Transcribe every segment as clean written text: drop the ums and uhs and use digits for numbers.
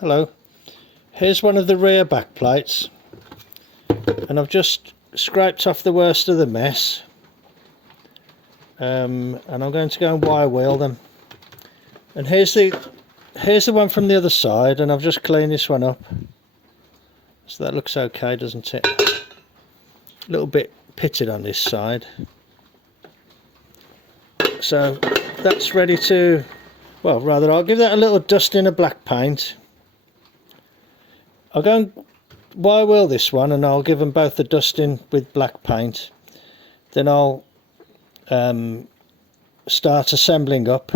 Hello, here's one of the rear back plates, and I've just scraped off the worst of the mess, and I'm going to go and wire wheel them. And here's the one from the other side, and I've just cleaned this one up, so that looks okay, doesn't it? A little bit pitted on this side, so that's ready to, well, rather I'll give that a little dusting of black paint. I'll go and wire wheel this one, and I'll give them both a dusting with black paint. Then I'll start assembling up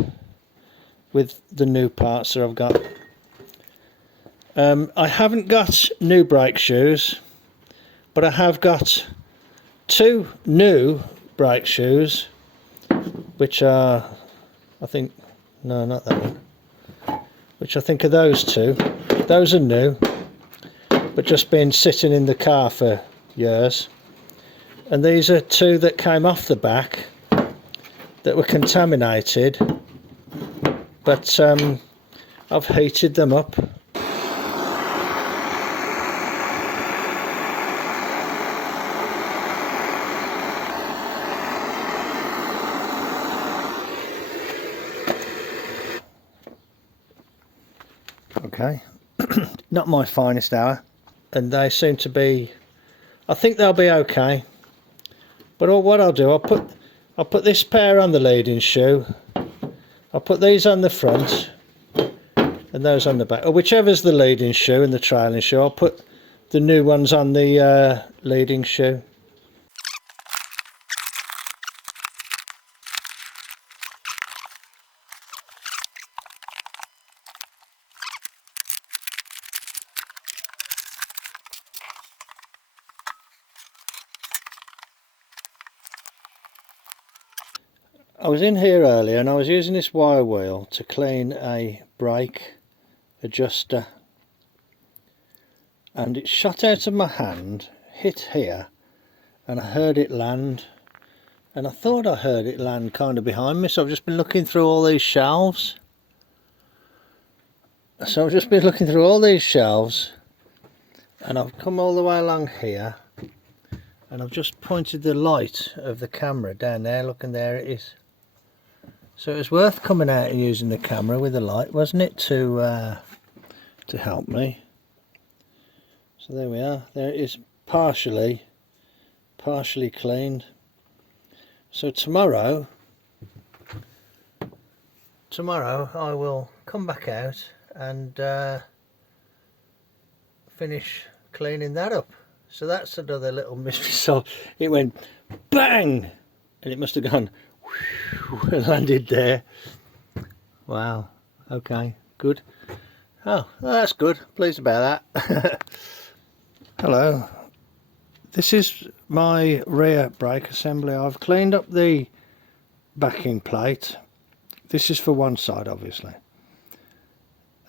with the new parts that I've got. I haven't got new brake shoes, but I have got two new brake shoes, which are, I think, no, not that one, which I think are those two. Those are new, but just been sitting in the car for years. And these are two that came off the back that were contaminated, but I've heated them up. Okay, not my finest hour, and they seem to be, I think they'll be okay. But what I'll do, I'll put this pair on the leading shoe, I'll put these on the front and those on the back, or whichever's the leading shoe and the trailing shoe. I'll put the new ones on the leading shoe. I was in here earlier and I was using this wire wheel to clean a brake adjuster, and it shot out of my hand, hit here, and I heard it land, and I thought I heard it land kind of behind me, so I've just been looking through all these shelves. And I've come all the way along here, and I've just pointed the light of the camera down there. Look, and there it is. So it was worth coming out and using the camera with the light, wasn't it, to help me. So there we are. There it is, partially cleaned. So tomorrow I will come back out and finish cleaning that up. So that's another little mystery solved. It went bang, and it must have gone and landed there. Wow, okay, good. Oh, well, that's good, pleased about that. Hello, this is my rear brake assembly. I've cleaned up the backing plate. This is for one side, obviously,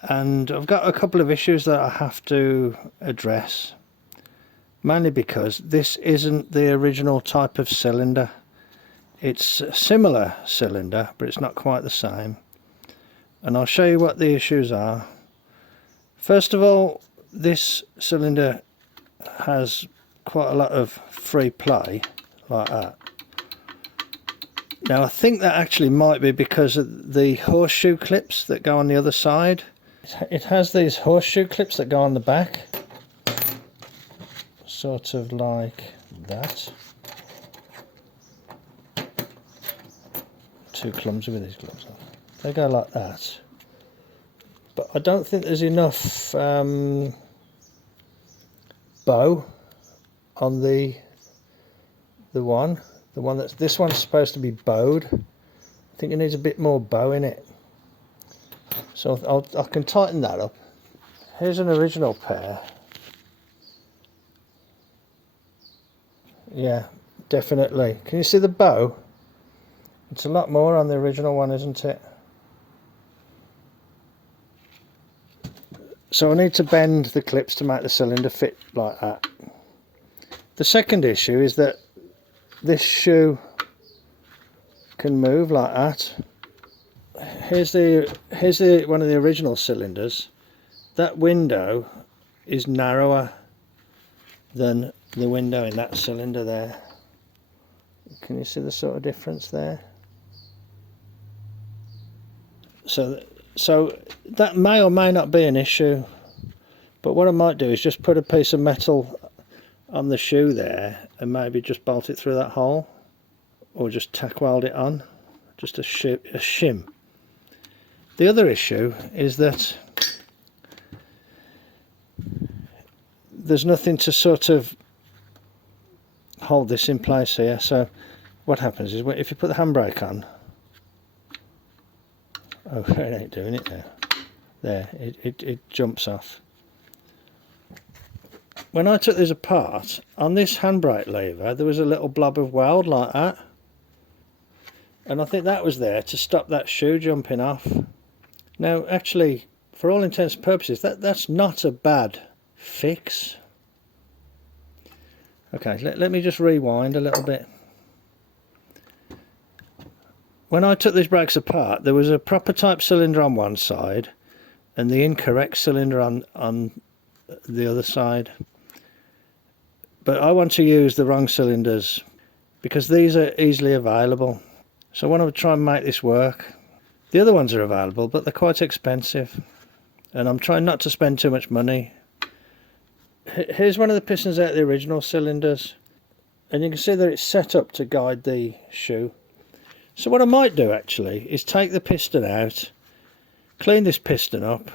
and I've got a couple of issues that I have to address, mainly because this isn't the original type of cylinder. It's a similar cylinder, but it's not quite the same, and I'll show you what the issues are. First of all, this cylinder has quite a lot of free play, like that. Now I think that actually might be because of the horseshoe clips that go on the other side. It has these horseshoe clips that go on the back, sort of like that. Too clumsy with these gloves on. They go like that, but I don't think there's enough bow on the one that's, this one's supposed to be bowed. I think it needs a bit more bow in it, so I can tighten that up. Here's an original pair. Yeah, definitely. Can you see the bow? It's a lot more on the original one, isn't it? So I need to bend the clips to make the cylinder fit like that. The second issue is that this shoe can move like that. Here's the one of the original cylinders, that window is narrower than the window in that cylinder there. Can you see the sort of difference there? So that may or may not be an issue, but what I might do is just put a piece of metal on the shoe there and maybe just bolt it through that hole, or just tack weld it on, just a shim. The other issue is that there's nothing to sort of hold this in place here. So what happens is, if you put the handbrake on, oh, it ain't doing it now. There, it jumps off. When I took this apart, on this handbrake lever there was a little blob of weld like that, and I think that was there to stop that shoe jumping off. Now actually, for all intents and purposes, that's not a bad fix. Okay, let me just rewind a little bit. When I took these brakes apart, there was a proper type cylinder on one side and the incorrect cylinder on the other side. But I want to use the wrong cylinders because these are easily available. So I want to try and make this work. The other ones are available, but they're quite expensive, and I'm trying not to spend too much money. Here's one of the pistons out of the original cylinders, and you can see that it's set up to guide the shoe. So what I might do actually is take the piston out, clean this piston up,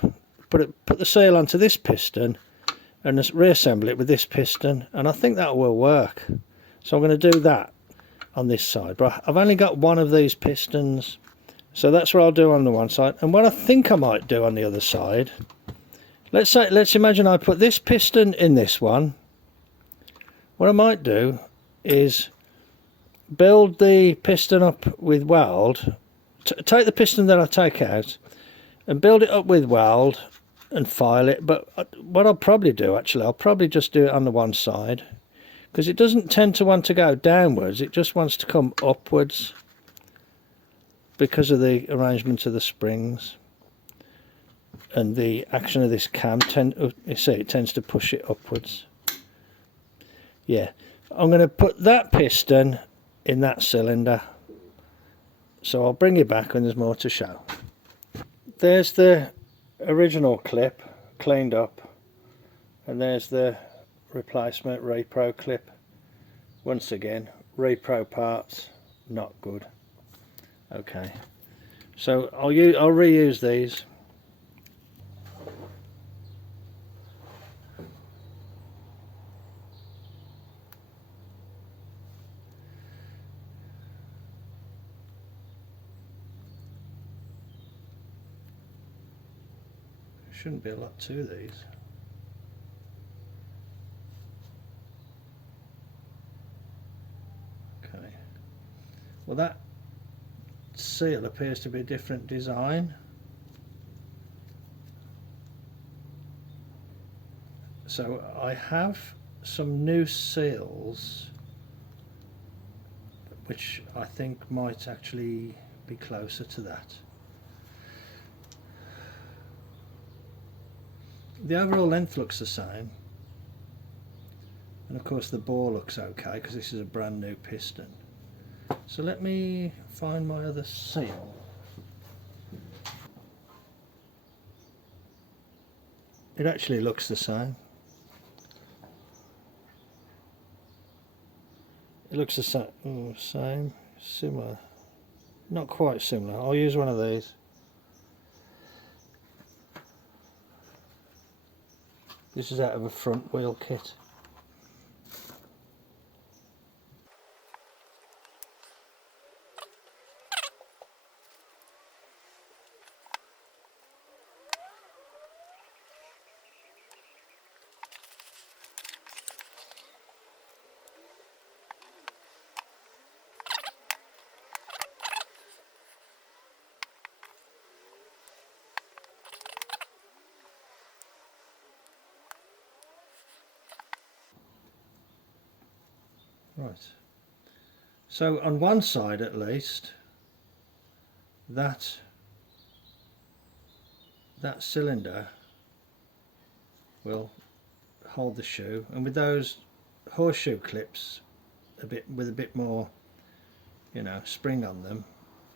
put the seal onto this piston and reassemble it with this piston, and I think that will work. So I'm going to do that on this side, but I've only got one of these pistons, so that's what I'll do on the one side. And what I think I might do on the other side, let's imagine I put this piston in this one. What I might do is build the piston up with weld, take the piston that I take out and build it up with weld and file it. But what I'll probably do actually, I'll probably just do it on the one side, because it doesn't tend to want to go downwards, it just wants to come upwards because of the arrangement of the springs and the action of this cam. You see, it tends to push it upwards. Yeah, I'm going to put that piston in that cylinder, so I'll bring you back when there's more to show. There's the original clip cleaned up, and there's the replacement repro clip. Once again, repro parts, not good. Okay, so I'll reuse these. Shouldn't be a lot to these. Okay, well that seal appears to be a different design. So I have some new seals which I think might actually be closer to that. The overall length looks the same, and of course the bore looks okay because this is a brand new piston. So let me find my other seal. It actually looks the same. It looks the same, similar, not quite similar. I'll use one of these. This is out of a front wheel kit. Right, so on one side at least, that cylinder will hold the shoe, and with those horseshoe clips with a bit more, you know, spring on them,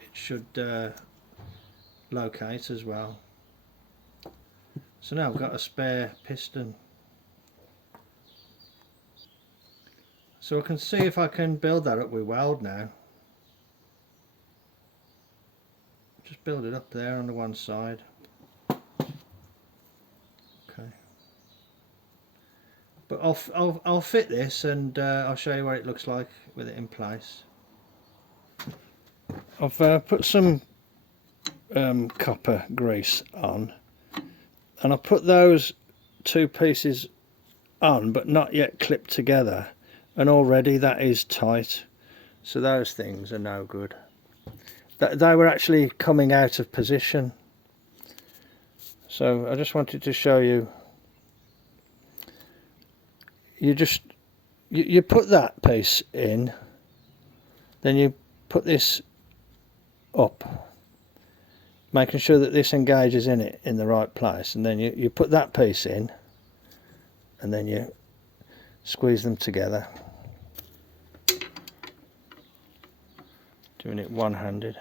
it should locate as well. So now I've got a spare piston, so I can see if I can build that up with weld now. Just build it up there on the one side. Okay, but I'll fit this, and I'll show you what it looks like with it in place. I've put some copper grease on, and I put those two pieces on but not yet clipped together, and already that is tight, so those things are no good. They were actually coming out of position, so I just wanted to show you. You put that piece in, then you put this up, making sure that this engages in it in the right place, and then you put that piece in, and then you squeeze them together, doing it one-handed.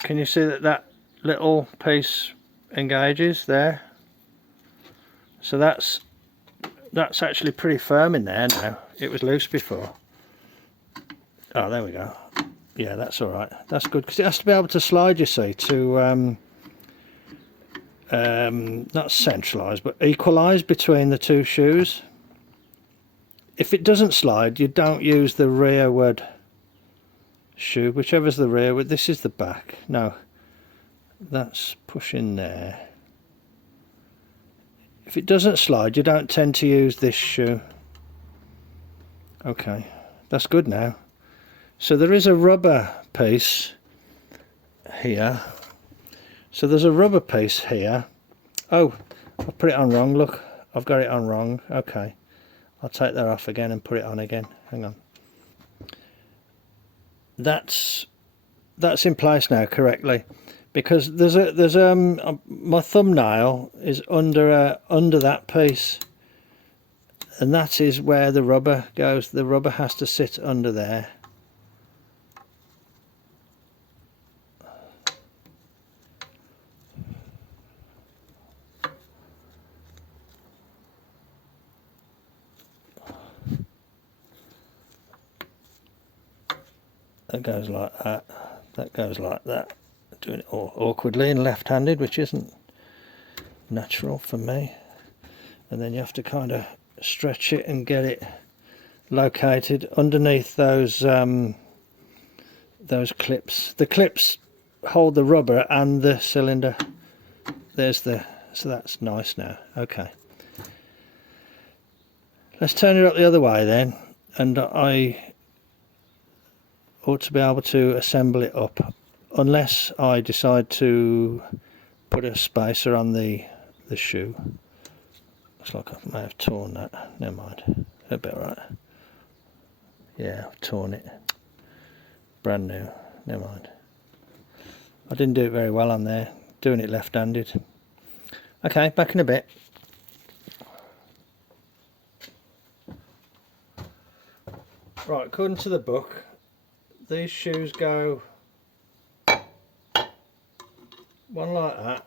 Can you see that little piece engages there? So that's actually pretty firm in there now. It was loose before. Oh, there we go. Yeah, that's all right. That's good, because it has to be able to slide, you see, to not centralise but equalise between the two shoes. If it doesn't slide, you don't use the rearward shoe, whichever's the rearward. This is the back. No, that's pushing there. If it doesn't slide, you don't tend to use this shoe. Okay, that's good now. So there is a rubber piece here. So there's a rubber piece here. Oh, I've put it on wrong. Look, I've got it on wrong. Okay, I'll take that off again and put it on again. Hang on. That's in place now correctly, because there's my thumbnail is under that piece, and that is where the rubber goes. The rubber has to sit under there. That goes like that. That goes like that. Doing it all awkwardly and left-handed, which isn't natural for me. And then you have to kind of stretch it and get it located underneath those clips. The clips hold the rubber and the cylinder. So that's nice now. Okay. Let's turn it up the other way then, and I ought to be able to assemble it up, unless I decide to put a spacer on the shoe. Looks like I may have torn that. Never mind, that'll be alright. Yeah, I've torn it. Brand new. Never mind. I didn't do it very well on there, doing it left-handed. Okay, back in a bit. Right, according to the book, these shoes go one like that,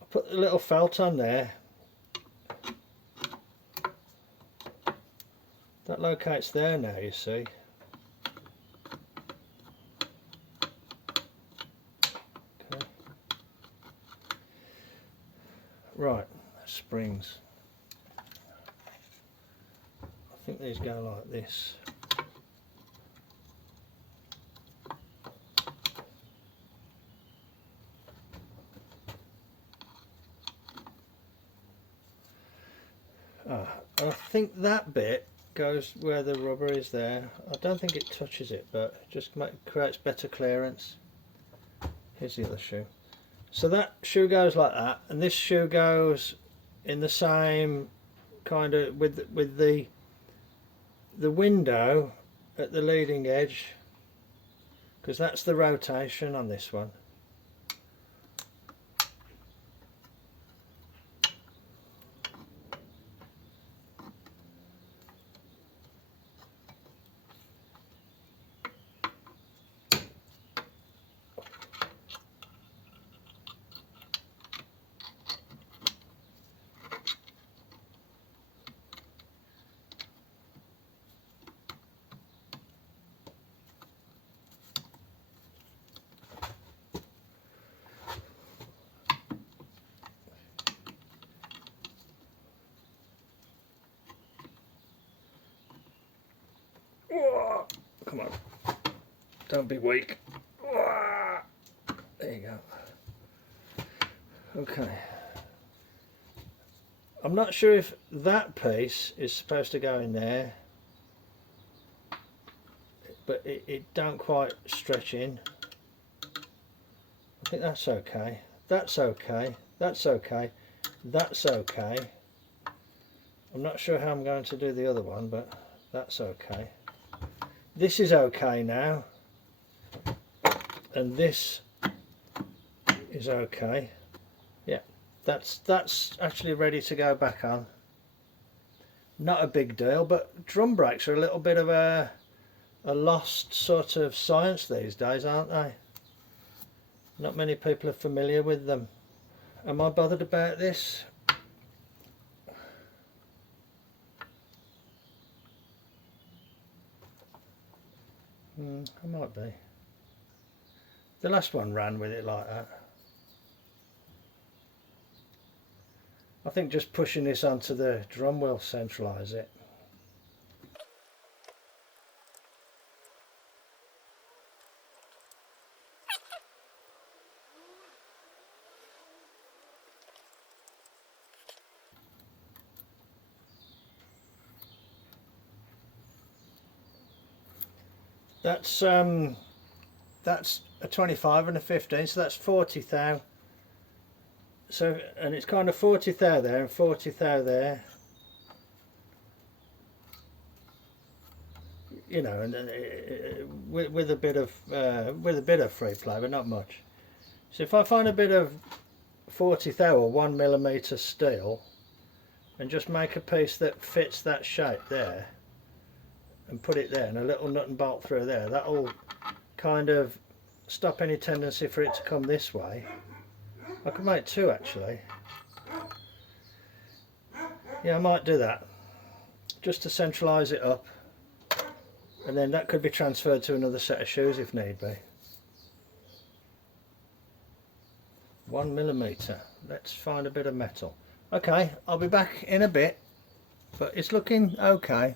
I put the little felt on there, that locates there now, you see. Okay. Right, springs. I think these go like this. I think that bit goes where the rubber is there. I don't think it touches it, but it just creates better clearance. Here's the other shoe. So that shoe goes like that, and this shoe goes in the same kind of with the the window at the leading edge, because that's the rotation on this one. Come on, don't be weak. There you go. Okay. I'm not sure if that piece is supposed to go in there, but it don't quite stretch in. I think that's okay. That's okay. That's okay. That's okay. I'm not sure how I'm going to do the other one, but that's okay. This is okay now, and this is okay. Yeah, that's actually ready to go back on. Not a big deal, but drum brakes are a little bit of a lost sort of science these days, aren't they? Not many people are familiar with them. Am I bothered about this? I might be. The last one ran with it like that. I think just pushing this onto the drum will centralise it. That's a 25 and a 15, so that's 40 thou. So, and it's kind of 40 thou there and 40 thou there. You know, and with a bit of free play, but not much. So if I find a bit of 40 thou or 1mm steel, and just make a piece that fits that shape there, and put it there, and a little nut and bolt through there, that'll kind of stop any tendency for it to come this way. I could make two actually. Yeah, I might do that just to centralise it up, and then that could be transferred to another set of shoes if need be. 1mm. Let's find a bit of metal. Okay, I'll be back in a bit, but it's looking okay.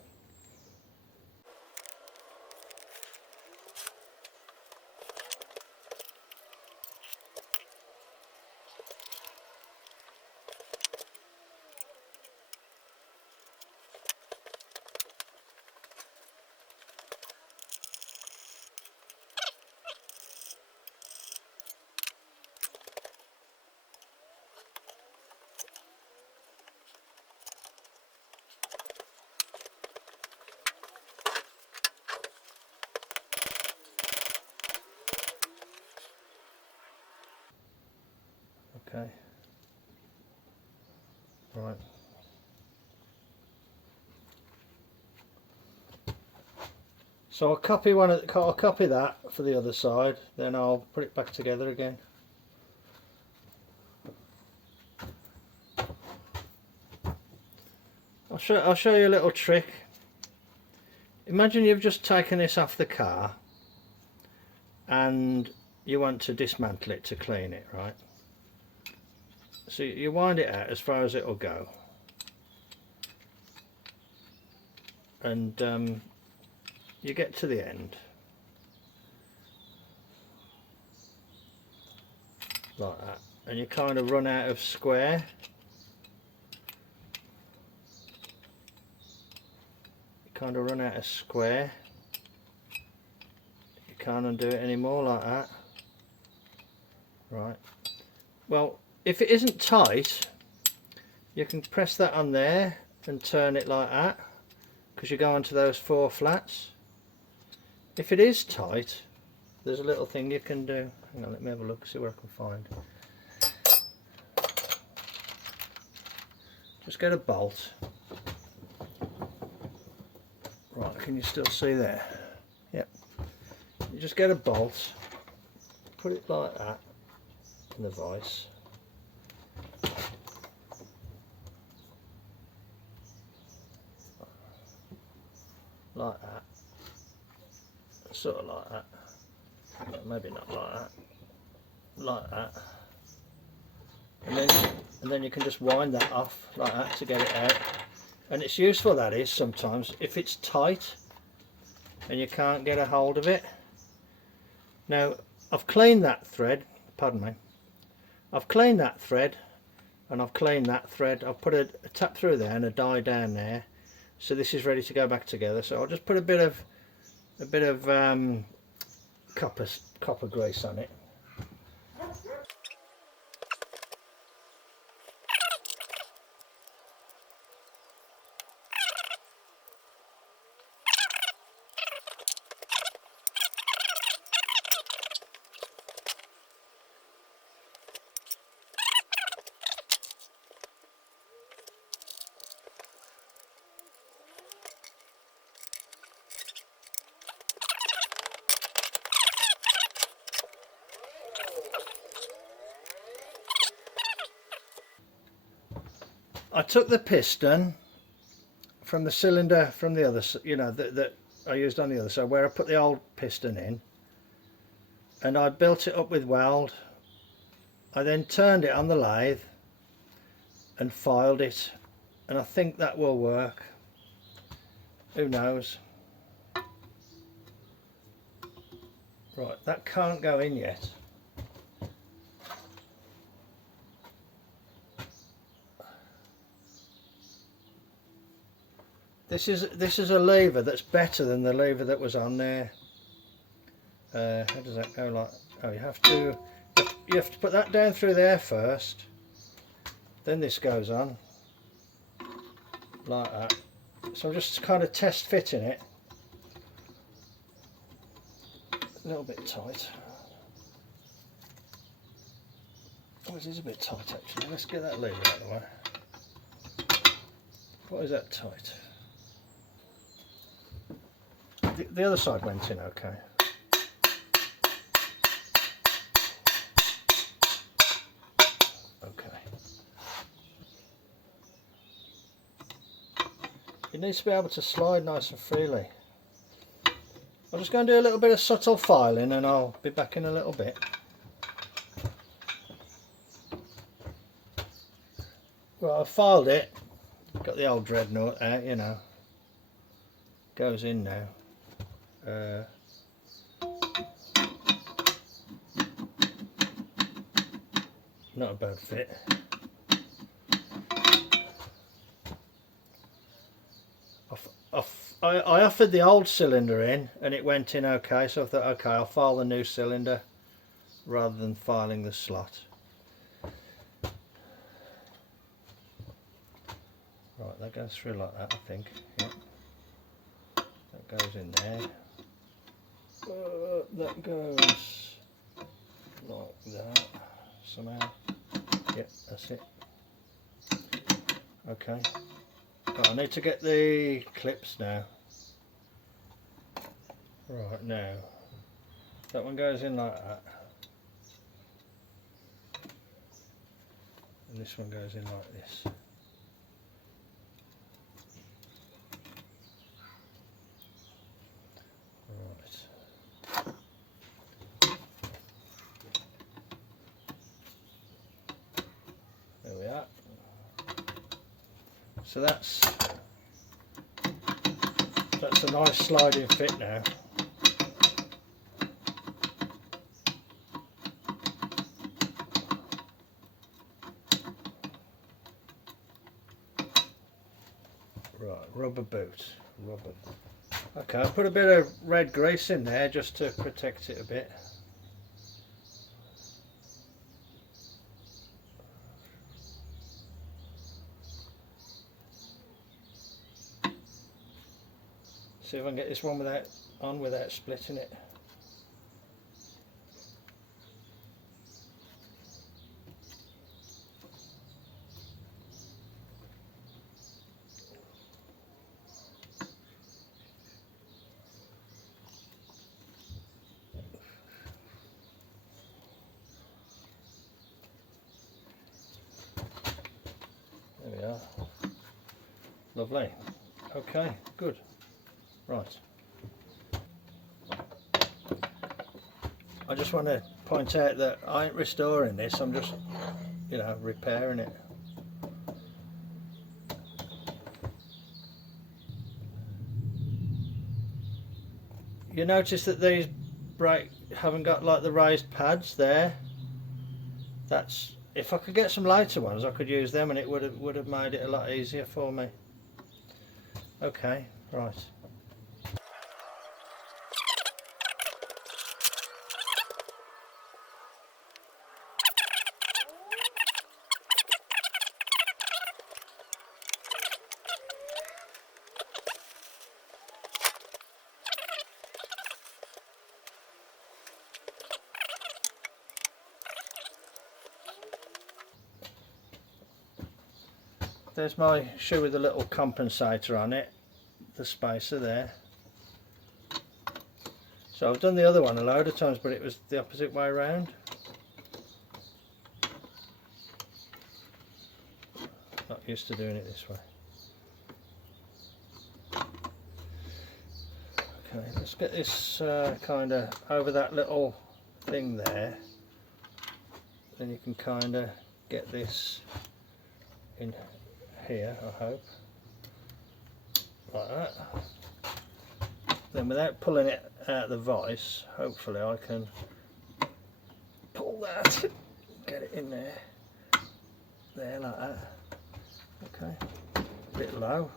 Okay. Right. So I'll copy that for the other side, then I'll put it back together again. I'll show you a little trick. Imagine you've just taken this off the car and you want to dismantle it to clean it, right? So you wind it out as far as it'll go, and you get to the end like that, and you kind of run out of square. You can't undo it anymore like that. Right. Well, if it isn't tight, you can press that on there and turn it like that, because you go onto those 4 flats. If it is tight, there's a little thing you can do. Hang on, let me have a look, see what I can find. Just get a bolt. Right, can you still see there? Yep. You just get a bolt, put it like that in the vise. Like that. Sort of like that. Maybe not like that. Like that. And then you can just wind that off like that to get it out. And it's useful, that is, sometimes if it's tight and you can't get a hold of it. Now I've cleaned that thread, pardon me, I've cleaned that thread and I've cleaned that thread. I've put a tap through there and a die down there, so this is ready to go back together. So I'll just put a bit of copper grease on it. I took the piston from the cylinder from the other, you know, that I used on the other side, where I put the old piston in, and I built it up with weld. I then turned it on the lathe and filed it, and I think that will work. Who knows? Right, that can't go in yet. This is a lever that's better than the lever that was on there. How does that go? Like, oh, you have to put that down through there first. Then this goes on like that. So I'm just kind of test fitting it. A little bit tight. Oh, it is a bit tight actually. Let's get that lever out of the way. What is that tight? The other side went in okay. Okay. It needs to be able to slide nice and freely. I'm just going to do a little bit of subtle filing and I'll be back in a little bit. Well, I've filed it. Got the old dreadnought out, you know. Goes in now. Not a bad fit. I offered the old cylinder in and it went in okay, so I thought okay, I'll file the new cylinder rather than filing the slot. Right, that goes through like that, I think. Yeah. That goes in there. That goes like that somehow. Yep, that's it. Okay. Oh, I need to get the clips now. Right, now that one goes in like that, and this one goes in like this. Right. There we are. So that's a nice sliding fit now. Right, rubber boot. Okay, I'll put a bit of red grease in there just to protect it a bit. See if I can get this one without splitting it. There we are. Lovely. Okay, good. Right. I just want to point out that I ain't restoring this, I'm just, you know, repairing it. You notice that these brake haven't got like the raised pads there. That's, if I could get some lighter ones I could use them and it would have made it a lot easier for me. Okay, right. There's my shoe with a little compensator on it, the spacer there. So I've done the other one a load of times, but it was the opposite way around. Not used to doing it this way. Okay, let's get this kind of over that little thing there. Then you can kind of get this in here, I hope, like that. Then without pulling it out of the vise, hopefully I can pull that, get it in there, like that. Okay, a bit low.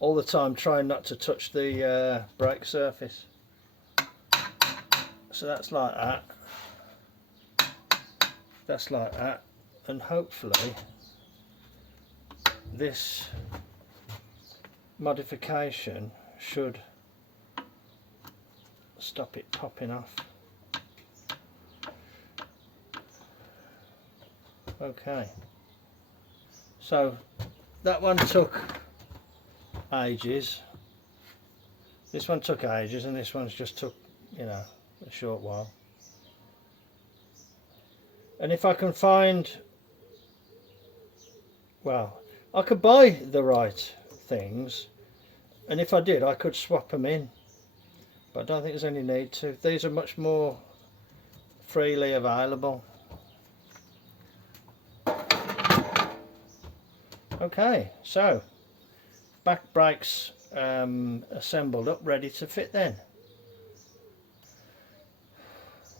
All the time trying not to touch the brake surface. So that's like that. That's like that. And hopefully this modification should stop it popping off. Okay, so that one took ages, this one took ages, and this one's just took, you know, a short while. And if I can find, well, I could buy the right things, and if I did I could swap them in, but I don't think there's any need to. These are much more freely available. Okay, so back brakes assembled up, ready to fit then.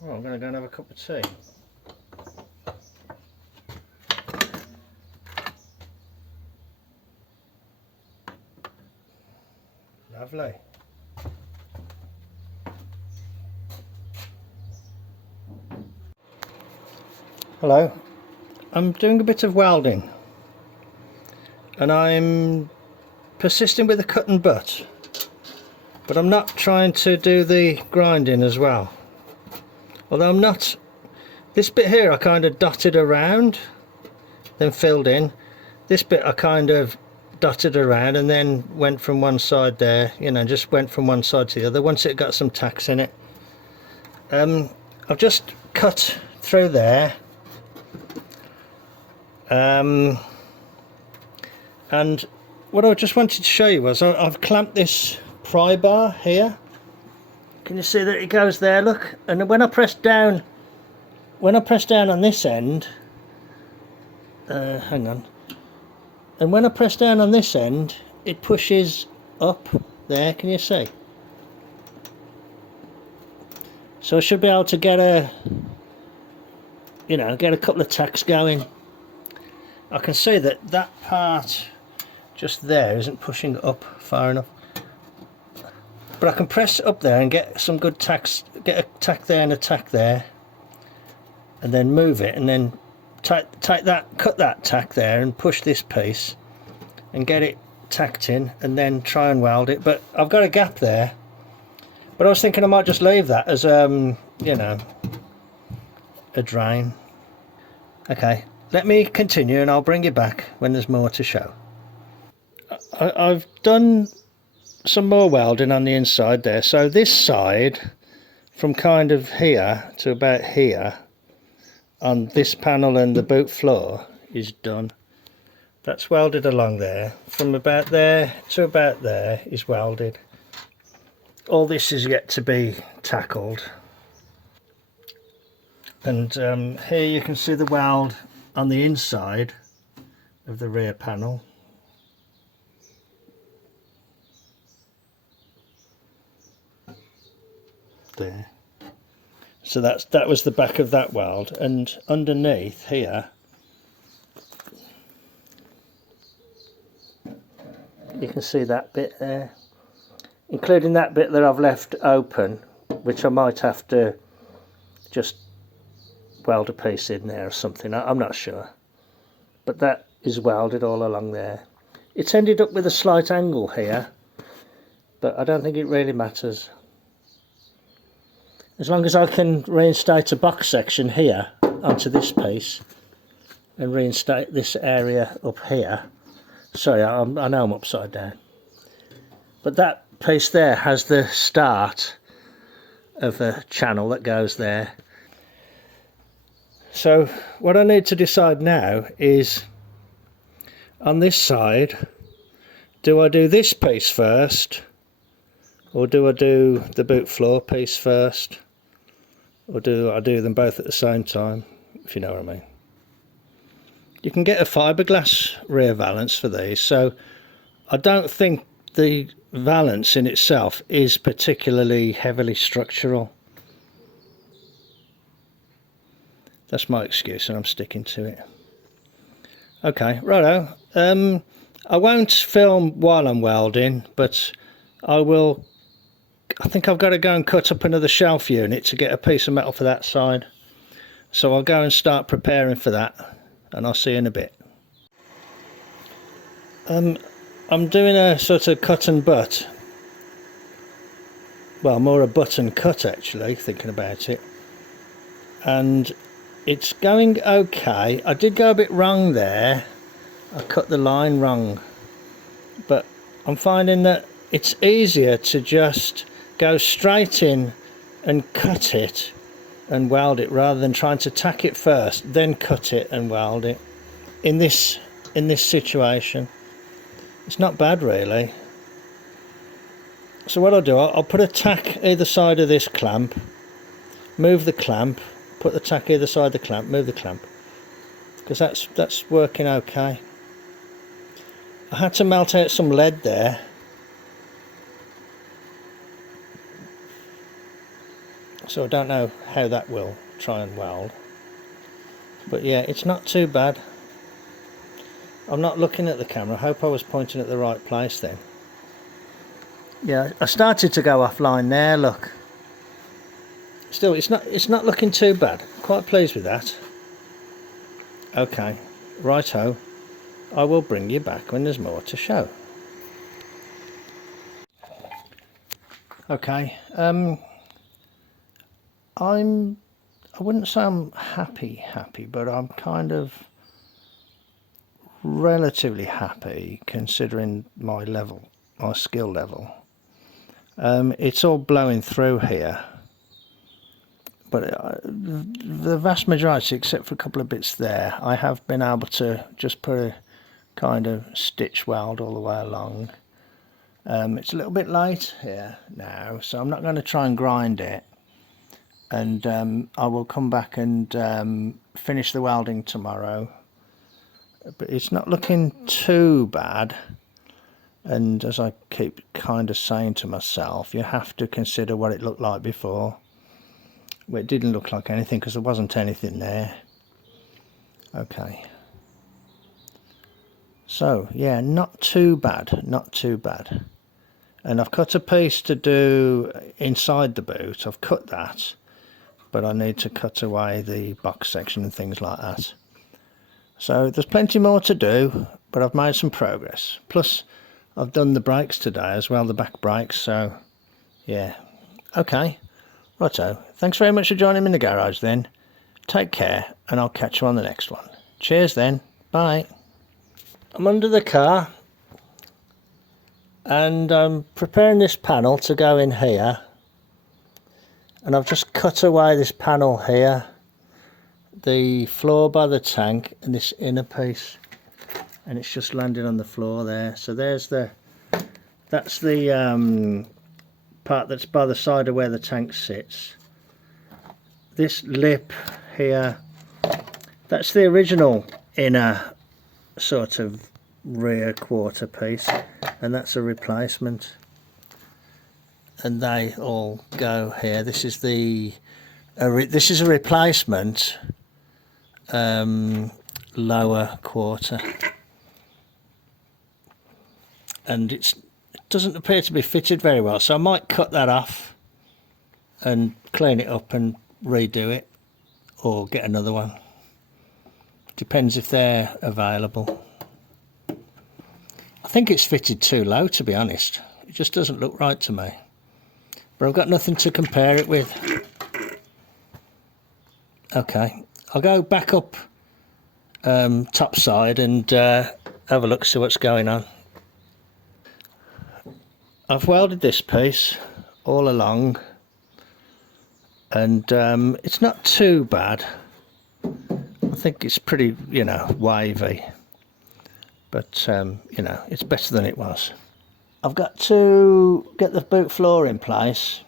Well, I'm going to go and have a cup of tea. Lovely. Hello, I'm doing a bit of welding and I'm persisting with the cut and butt, but I'm not trying to do the grinding as well. Although I'm not, this bit here I kind of dotted around, then filled in. This bit I kind of dotted around and then went from one side there, you know, just went from one side to the other once it got some tacks in it. I've just cut through there, and what I just wanted to show you was I've clamped this pry bar here. Can you see that it goes there? Look, and when I press down on this end, hang on, and when I press down on this end it pushes up there, can you see? So I should be able to get a, you know, get a couple of tacks going. I can see that that part just there isn't pushing up far enough, but I can press up there and get some good tacks, get a tack there and a tack there, and then move it, and then take that, cut that tack there and push this piece and get it tacked in and then try and weld it, but I've got a gap there. But I was thinking I might just leave that as you know, a drain. Okay, let me continue and I'll bring you back when there's more to show. I've done some more welding on the inside there. So this side, from kind of here to about here, on this panel and the boot floor, is done. That's welded along there. From about there to about there is welded. All this is yet to be tackled. And here you can see the weld on the inside of the rear panel. There. So that was the back of that weld, and underneath here you can see that bit there, including that bit that I've left open, which I might have to just weld a piece in there or something. I'm not sure, but that is welded all along there. It's ended up with a slight angle here, but I don't think it really matters. As long as I can reinstate a box section here onto this piece and reinstate this area up here. Sorry, I know I'm upside down. But that piece there has the start of a channel that goes there. So what I need to decide now is, on this side, do I do this piece first, or do I do the boot floor piece first? Or do I do them both at the same time, if you know what I mean? You can get a fiberglass rear valance for these, so I don't think the valance in itself is particularly heavily structural. That's my excuse and I'm sticking to it. Okay, righto. I won't film while I'm welding, but I think I've got to go and cut up another shelf unit to get a piece of metal for that side. So I'll go and start preparing for that, and I'll see you in a bit. I'm doing a sort of cut and butt. Well, more a butt and cut actually, thinking about it. And it's going okay. I did go a bit wrong there. I cut the line wrong. But I'm finding that it's easier to just go straight in and cut it and weld it, rather than trying to tack it first, then cut it and weld it. In this situation, it's not bad really. So what I'll do, I'll put a tack either side of this clamp, move the clamp, put the tack either side of the clamp, move the clamp, because that's working okay. I had to melt out some lead there. So I don't know how that will try and weld, but yeah, it's not too bad. I'm not looking at the camera. I hope I was pointing at the right place then. Yeah, I started to go offline there, look. Still, it's not looking too bad. Quite pleased with that. Okay, righto. I will bring you back when there's more to show. Okay, I wouldn't say I'm happy, but I'm kind of relatively happy considering my level, my skill level. It's all blowing through here, but the vast majority, except for a couple of bits there, I have been able to just put a kind of stitch weld all the way along. It's a little bit late here now, so I'm not going to try and grind it. And I will come back and finish the welding tomorrow, but it's not looking too bad. And as I keep kind of saying to myself, you have to consider what it looked like before. Well, it didn't look like anything because there wasn't anything there. Okay, so yeah, not too bad, not too bad. And I've cut a piece to do inside the boot. I've cut that, but I need to cut away the box section and things like that. So there's plenty more to do, but I've made some progress. Plus I've done the brakes today as well, the back brakes, so yeah. Okay, righto. Thanks very much for joining me in the garage then. Take care, and I'll catch you on the next one. Cheers then, bye. I'm under the car and I'm preparing this panel to go in here, and I've just cut away this panel here, the floor by the tank and this inner piece, and it's just landed on the floor there. So that's the part that's by the side of where the tank sits. This lip here, that's the original inner sort of rear quarter piece, and that's a replacement, and they all go here. This is a replacement lower quarter, and it doesn't appear to be fitted very well, so I might cut that off and clean it up and redo it, or get another one. Depends if they're available. I think it's fitted too low, to be honest. It just doesn't look right to me, but I've got nothing to compare it with. Okay, I'll go back up top side and have a look, see what's going on. I've welded this piece all along, and it's not too bad. I think it's pretty, you know, wavy, but you know, it's better than it was. I've got to get the boot floor in place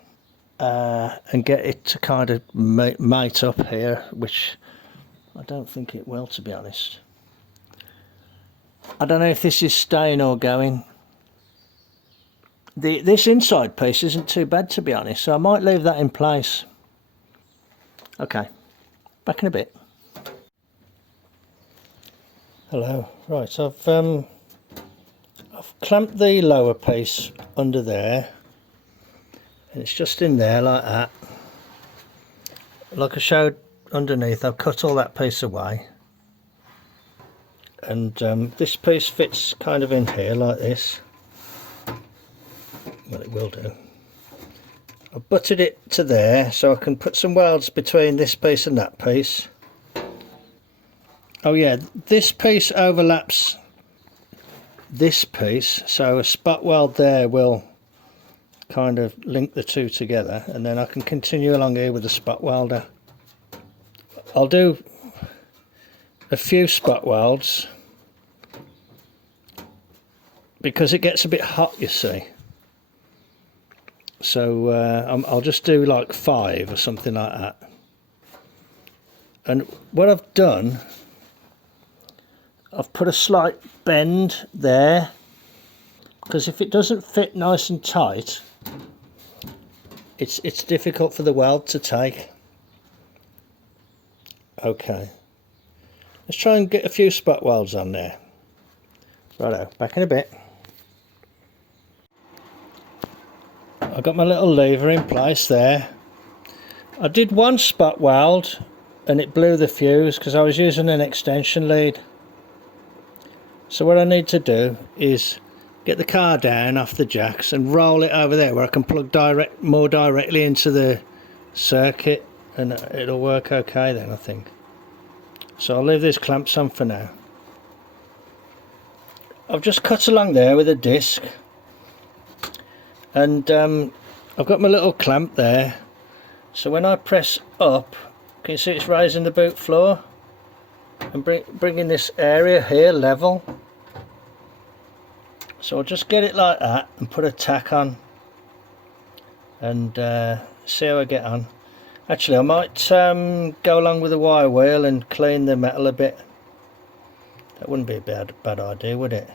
and get it to kind of mate up here, which I don't think it will, to be honest. I don't know if this is staying or going. This inside piece isn't too bad, to be honest, so I might leave that in place. Okay, back in a bit. Hello. Right, I've clamped the lower piece under there, and it's just in there like that. Like I showed underneath, I've cut all that piece away, and this piece fits kind of in here like this. Well, it will do. I've butted it to there so I can put some welds between this piece and that piece. Oh yeah, this piece overlaps this piece, so a spot weld there will kind of link the two together, and then I can continue along here with the spot welder. I'll do a few spot welds because it gets a bit hot, you see. So I'll just do like 5 or something like that. And what I've done, I've put a slight bend there, because if it doesn't fit nice and tight, it's difficult for the weld to take. Okay, let's try and get a few spot welds on there. Righto, back in a bit. I've got my little lever in place there. I did one spot weld and it blew the fuse because I was using an extension lead. So what I need to do is get the car down off the jacks and roll it over there where I can plug more directly into the circuit, and it'll work okay then, I think. So I'll leave these clamps on for now. I've just cut along there with a disc, and I've got my little clamp there, so when I press up, can you see it's raising the boot floor and bringing this area here level. So I'll just get it like that and put a tack on and see how I get on. Actually, I might go along with a wire wheel and clean the metal a bit. That wouldn't be a bad idea, would it?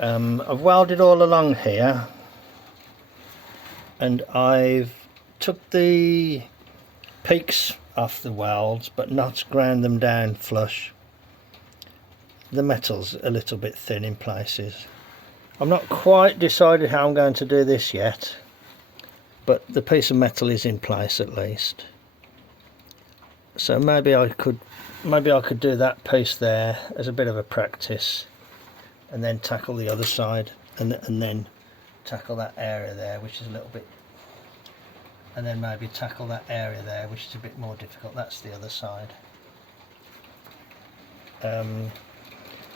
I've welded all along here, and I've took the peaks off the welds but not ground them down flush. The metal's a little bit thin in places. I'm not quite decided how I'm going to do this yet, but the piece of metal is in place at least. So maybe I could do that piece there as a bit of a practice, and then tackle the other side, and then tackle that area there, which is a little bit, and then maybe tackle that area there, which is a bit more difficult. That's the other side.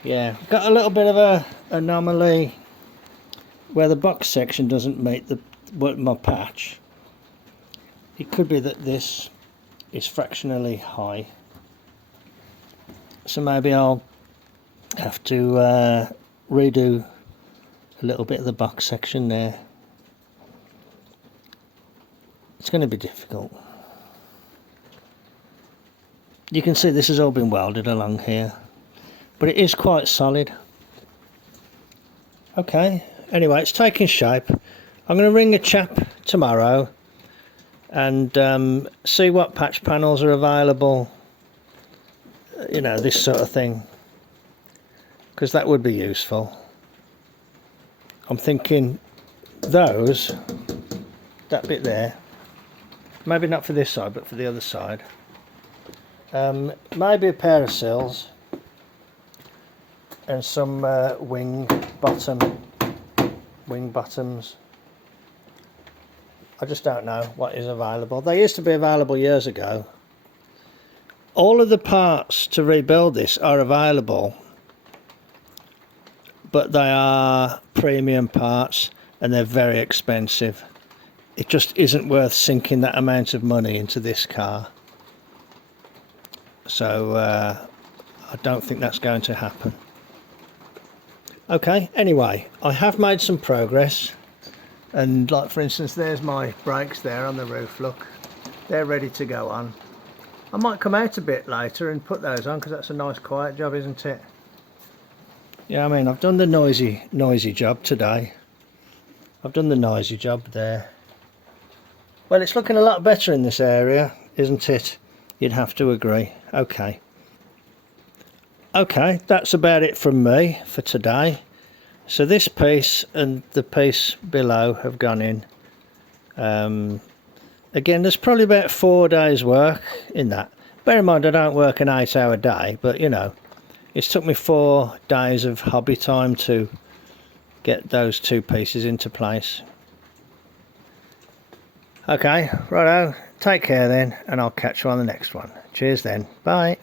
Yeah, got a little bit of a anomaly where the box section doesn't meet my patch. It could be that this is fractionally high, so maybe I'll have to redo a little bit of the box section there. It's going to be difficult. You can see this has all been welded along here, but it is quite solid. Okay, anyway, it's taking shape. I'm going to ring a chap tomorrow and see what patch panels are available, you know, this sort of thing, because that would be useful. I'm thinking those, that bit there, maybe not for this side but for the other side, maybe a pair of sills and some wing bottoms. I just don't know what is available. They used to be available years ago. All of the parts to rebuild this are available, but they are premium parts and they're very expensive. It just isn't worth sinking that amount of money into this car. So I don't think that's going to happen. Okay, anyway, I have made some progress, and like for instance, there's my brakes there on the roof, look. They're ready to go on. I might come out a bit later and put those on because that's a nice quiet job, isn't it? Yeah, I mean, I've done the noisy job today. I've done the noisy job there. Well, it's looking a lot better in this area, isn't it? You'd have to agree. Okay. Okay, that's about it from me for today. So this piece and the piece below have gone in. Again, there's probably about 4 days work in that. Bear in mind, I don't work an 8-hour day, but you know, it's took me 4 days of hobby time to get those 2 pieces into place. Okay, righto, take care then, and I'll catch you on the next one. Cheers then, bye.